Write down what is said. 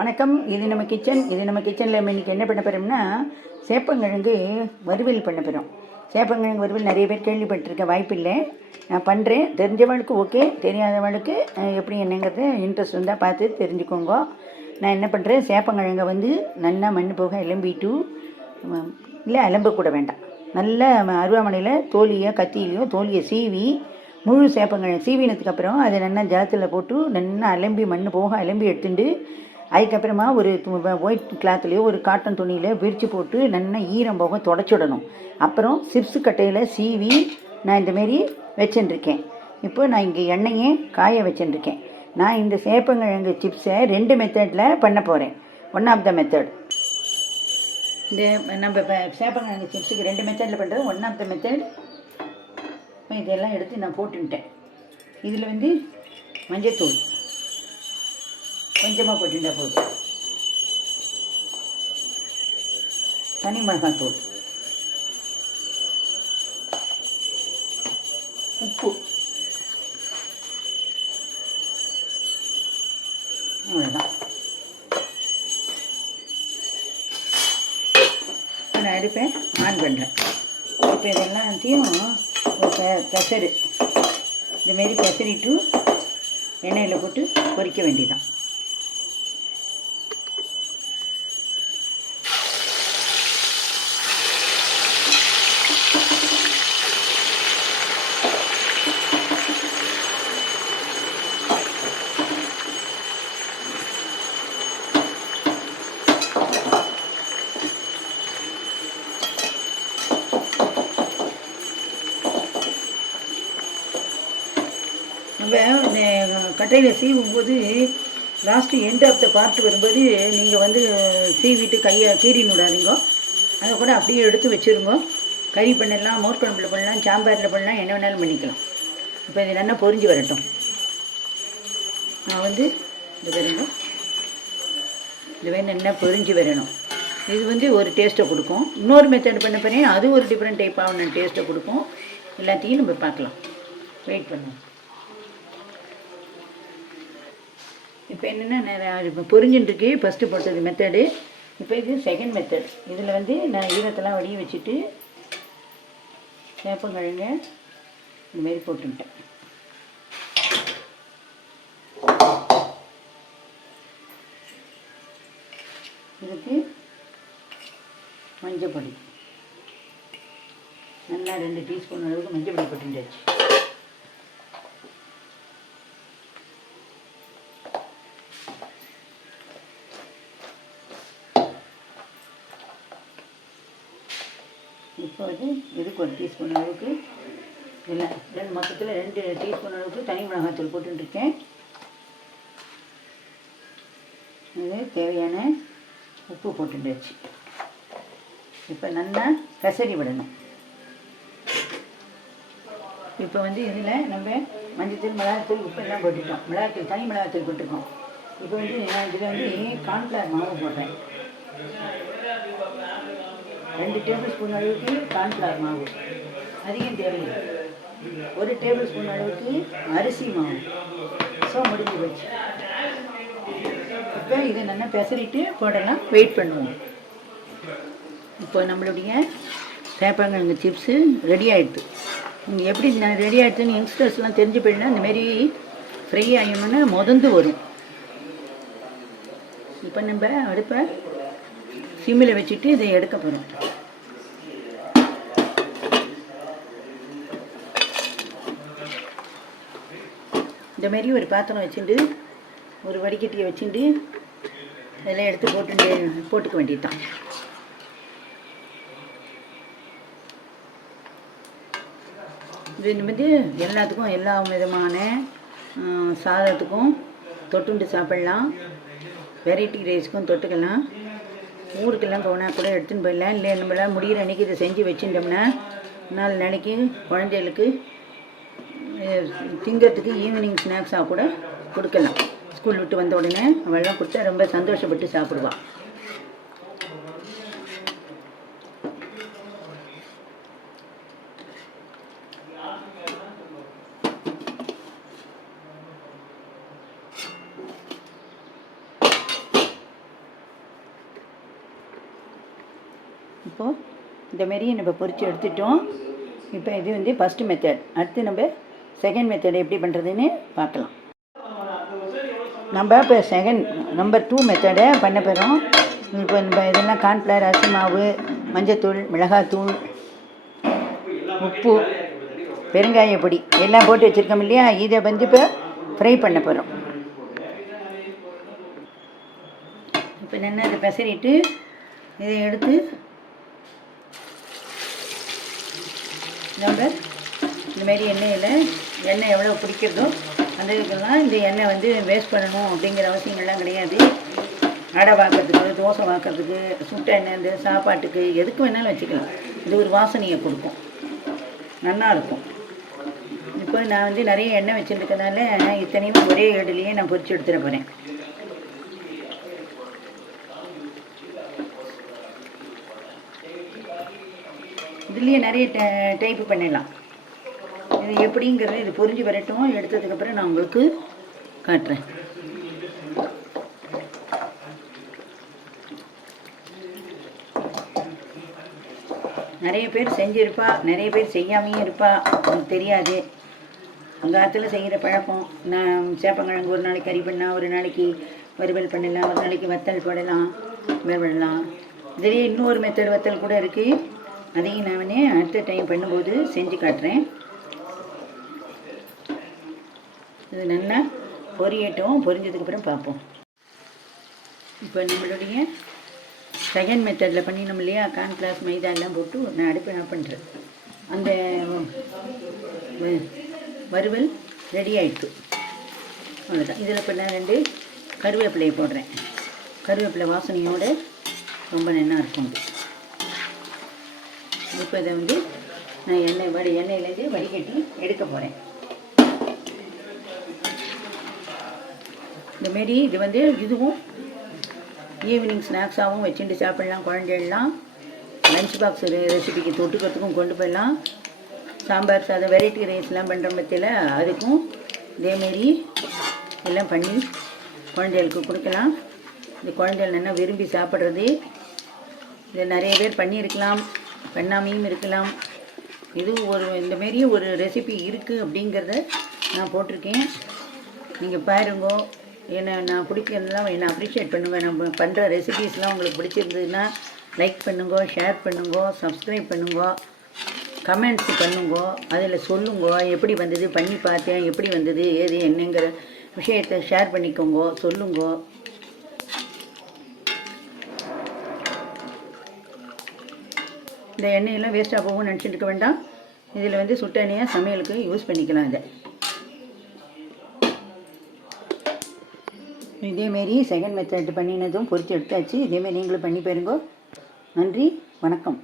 வணக்கம். இது நம்ம கிச்சனில் நம்ம இன்றைக்கி என்ன பண்ண போகிறோம்னா சேப்பங்கிழங்கு வறுவல் பண்ண போகிறோம். சேப்பங்கிழங்கு வறுவல் நிறைய பேர் கேள்விப்பட்டிருக்க வாய்ப்பில்லை. நான் பண்ணுறேன். தெரிஞ்சவளுக்கு ஓகே, தெரியாதவளுக்கு எப்படி என்னங்கிறத இன்ட்ரெஸ்ட் இருந்தால் பார்த்து தெரிஞ்சுக்கோங்க. நான் என்ன பண்ணுறேன், சேப்பங்கிழங்கை நல்லா மண் போக எலும்பிட்டு, இல்லை அலம்பக்கூட வேண்டாம், நல்ல அருவாமனையில் கத்தியிலையோ தோலியை சீவி, முழு சேப்பங்கிழங்கு சீவினதுக்கப்புறம் அதை நல்லா ஜலத்தில் போட்டு நல்லா அலம்பி மண் போக அலம்பி எடுத்துட்டு, அதுக்கப்புறமா ஒரு ஒயிட் கிளாத்துலேயோ ஒரு காட்டன் துணியில் விரித்து போட்டு நல்லா ஈரம் போக தொடச்சிடணும். அப்புறம் சிப்ஸு கட்டையில் சீவி நான் இந்தமாரி வச்சுட்டுருக்கேன். இப்போ நான் இங்கே எண்ணெயே காய வச்சுட்டுருக்கேன். நான் இந்த சேப்பங்கிழங்கு சிப்ஸை 2 மெத்தடில் பண்ண போகிறேன். ஒன் ஆஃப் த மெத்தட் இந்த நம்ம இப்போ சேப்பங்கிழங்கு சிப்ஸுக்கு 2 மெத்தடில் பண்ணுறது ஒன் ஆஃப் த மெத்தட். இதெல்லாம் எடுத்து நான் போட்டுட்டேன். இதில் மஞ்சத்தூள் கொஞ்சமாக போட்டுட்டா போதும். தனி மிளகாத்தூள், உப்பு, அவ்வளோதான். நான் அடுப்பை ஆன் பண்ணுறேன். இப்போ இதெல்லாத்தையும் பெசரு இதுமாரி பெசரிட்டு எண்ணெயில் போட்டு பொரிக்க வேண்டியதான். நம்ம கட்டையில் சீவும்போது last end of the part வரும்போது நீங்கள் சீவிட்டு கையை கீறின்னு விடாதீங்க. அதை கூட அப்படியே எடுத்து வச்சுருங்க. கறி பண்ணலாம், மோர் குழம்புல பண்ணலாம், சாம்பாரில் பண்ணலாம், என்ன வேணாலும் பண்ணிக்கலாம். இப்போ இது நல்லா பொரிஞ்சு வரட்டும். நான் இது வருங்க, இதுவே நல்லா பொரிஞ்சு வரணும். இது ஒரு டேஸ்ட்டை கொடுக்கும். இன்னொரு மெத்தட் பண்ண போகிறேன், அது ஒரு டிஃப்ரெண்ட் டைப்பாக ஒன்று டேஸ்ட்டை கொடுக்கும். எல்லாத்தையும் நம்ம பார்க்கலாம். வெயிட் பண்ணுவோம். இப்போ என்னென்னா இப்போ பொரிஞ்சுட்டுருக்கு ஃபஸ்ட்டு போட்டது மெத்தடு. இப்போ இது செகண்ட் மெத்தட். இதில் நான் ஈரத்தெல்லாம் வடிய வச்சுட்டு சேப்பங்கிழங்க இந்தமாரி போட்டுட்டேன். இதுக்கு மஞ்சள் பொடி நல்லா 2 டீஸ்பூன் அளவுக்கு மஞ்சள் பொடி போட்டுட்டாச்சு. இப்போ இதுக்கு 1 டீஸ்பூன் அளவுக்கு இல்லை மொத்தத்தில் 2 டீஸ்பூன் அளவுக்கு தனி மிளகாத்தூள் போட்டுருக்கேன். இது தேவையான உப்பு போட்டுட்டாச்சு. இப்போ நல்லா கசரி விடணும். இப்போ இதில் நம்ம மஞ்சத்தூள், மிளகாத்தூள், உப்பு எல்லாம் போட்டுட்டோம். மிளகாத்தூள், தனி மிளகாத்தூள் போட்டுருக்கோம். இப்போ நான் இதில் கார்ன்ஃப்ளவர் மாவு போடுறேன். 2 டேபிள் ஸ்பூன் அளவுக்கு கார்ன்ஃப்ளவர் மாவு, அதிகம் தேவையில்லை. 1 டேபிள் ஸ்பூன் அளவுக்கு அரிசி மாவு. ஸோ முடிஞ்சு போச்சு. இப்போ இதை நல்லா பெசரிட்டு போடலாம். வெயிட் பண்ணுவோம். இப்போ நம்மளுடைய சேப்பங்கிழங்கு சிப்ஸு ரெடி ஆகிடுது. நீங்கள் எப்படி ரெடி ஆகிடுதுன்னு யங்ஸ்டர்ஸ்லாம் தெரிஞ்சு போயிடலாம். இந்தமாரி ஃப்ரை ஆகணும்னா முதந்து வரும். இப்போ நம்ம அடுப்பை சிம்மில் வச்சுட்டு இதை எடுக்க போகிறோம். இந்தமாரி ஒரு பாத்திரம் வச்சுட்டு ஒரு வடிகட்டியை வச்சுட்டு இதெல்லாம் எடுத்து போட்டுக்க வேண்டியதுதான். இது எல்லாத்துக்கும், எல்லா விதமான சாதத்துக்கும் தொட்டுண்டு சாப்பிட்லாம். வெரைட்டி ரைஸ்க்கும் தொட்டுக்கலாம். ஊருக்கெல்லாம் போனால் கூட எடுத்துன்னு போயிடலாம். இல்லை நம்மளால் முடிகிற அன்றைக்கி இதை செஞ்சு வச்சுட்டோம்னா 4 நாளைக்கு குழந்தைகளுக்கு திங்கிறதுக்கு ஈவினிங் ஸ்நாக்ஸாக கூட கொடுக்கலாம். ஸ்கூல் விட்டு வந்த உடனே அவள்லாம் கொடுத்தா ரொம்ப சந்தோஷப்பட்டு சாப்பிடுவாள். இப்போது இந்தமாரி நம்ம பொரித்து எடுத்துட்டோம். இப்போ இது வந்து ஃபஸ்ட்டு மெத்தட். அடுத்து நம்ம செகண்ட் மெத்தட் எப்படி பண்ணுறதுன்னு பார்க்கலாம். நம்ம இப்போ நம்பர் 2 மெத்தடை பண்ண போகிறோம். இப்போ நம்ம இதெல்லாம் கார்ன்ஃப்ளவர், அரிசி மாவு, மஞ்சத்தூள், மிளகாத்தூள், உப்பு, பெருங்காய பொடி எல்லாம் போட்டு வச்சுருக்கோம் இல்லையா? இதை வந்து இப்போ ஃப்ரை பண்ண போகிறோம். இப்போ நல்லா இதை பெசரிட்டு இதை எடுத்து நம்ம இந்தமாரி எண்ணெய் எவ்வளோ பிடிக்கிறதோ அந்த இதுக்கெல்லாம் இந்த எண்ணெய் வந்து வேஸ்ட் பண்ணணும் அப்படிங்கிற அவசியங்கள்லாம் கிடையாது. அடை வாக்கிறதுக்கு, தோசை வாக்கிறதுக்கு, சுட்ட எண்ணெய் இந்த சாப்பாட்டுக்கு எதுக்கு வேணாலும் வச்சுக்கலாம். இது ஒரு வாசனையை கொடுக்கும், நல்லாயிருக்கும். இப்போ நான் வந்து நிறைய எண்ணெய் வச்சுருக்கனால இத்தனையும் ஒரே இடத்துலையே நான் பொரித்து எடுத்துட போகிறேன். இதுலேயே நிறைய டைப்பு பண்ணிடலாம். இது எப்படிங்கிறது இது பொரிஞ்சு வரட்டும். எடுத்ததுக்கப்புறம் நான் உங்களுக்கு காட்டுறேன். நிறைய பேர் செஞ்சுருப்பா, நிறைய பேர் செய்யாமையும் இருப்பா, எனக்கு தெரியாது. அந்த காலத்தில் செய்கிற பழக்கம். நான் சேப்பங்கிழங்கு ஒரு நாளைக்கு கறி பண்ணலாம், ஒரு நாளைக்கு வறுவல் பண்ணலாம், ஒரு நாளைக்கு வத்தல் போடலாம், வறுவலாம். இதுலேயே இன்னொரு மெத்தட் வத்தல் கூட இருக்குது. அதையும் நானே அடுத்த டைம் பண்ணும்போது செஞ்சு காட்டுறேன். இது நல்லா பொரியட்டும். பொரிஞ்சதுக்கப்புறம் பார்ப்போம். இப்போ நம்மளுடைய செகண்ட் மெத்தடில் பண்ணினோம் இல்லையா? கார்ன்ஃப்ளவர், மைதா எல்லாம் போட்டு நான் அடுப்பு என்ன பண்ணுறேன். அந்த வறுவல் ரெடி ஆகிடுச்சு. அவ்வளோதான். இதில் இப்போ நான் 2 கருவேப்பிலையை போடுறேன். கருவேப்பிலை வாசனையோடு ரொம்ப நல்லா இருக்கும். இப்போ இதை வந்து நான் எண்ணெயிலேருந்து வடிகட்டி எடுக்க போகிறேன். இந்தமாரி இது வந்து இதுவும் ஈவினிங் ஸ்நாக்ஸாகவும் வச்சுட்டு சாப்பிட்லாம். குழந்தைகள்லாம் லஞ்ச் பாக்ஸ் ரெசிபிக்கு தொட்டுக்கிறதுக்கும் கொண்டு போயிடலாம். சாம்பார் சாதம், வெரைட்டி ரைஸ்லாம் பண்ணுற பற்றியில் அதுக்கும் இதேமாரி எல்லாம் பண்ணி குழந்தைகளுக்கு கொடுக்கலாம். இந்த குழந்தைகள் நல்லா விரும்பி சாப்பிட்றது. இதை நிறைய பேர் பண்ணியிருக்கலாம், பண்ணாமையும் இருக்கலாம். இது இந்தமாரி ஒரு ரெசிபி இருக்குது அப்படிங்கிறத நான் போட்டிருக்கேன். நீங்கள் பாருங்கோ. நான் பிடிக்கிறதுலாம் என்னை அப்ரிஷியேட் பண்ணுவேன். நம்ம பண்ணுற ரெசிபீஸ்லாம் உங்களுக்கு பிடிச்சிருந்ததுன்னா லைக் பண்ணுங்கோ, ஷேர் பண்ணுங்கோ, சப்ஸ்கிரைப் பண்ணுங்கோ, கமெண்ட்ஸ் பண்ணுங்கோ. அதில் சொல்லுங்கோ எப்படி வந்தது, பண்ணி பார்த்தேன், எப்படி வந்தது, ஏது என்னங்கிற விஷயத்தை ஷேர் பண்ணிக்கோங்கோ, சொல்லுங்கோ. இந்த எண்ணெயெல்லாம் வேஸ்ட்டாக போகும்னு நினச்சிட்டு இருக்க வேண்டாம். இதில் வந்து சுட்ட எண்ணெயை சமையலுக்கு யூஸ் பண்ணிக்கலாம். இதேமாரி செகண்ட் மெத்தட் பண்ணினதும் பொரித்து எடுத்தாச்சு. இதேமாரி நீங்களும் பண்ணி பாருங்க. நன்றி, வணக்கம்.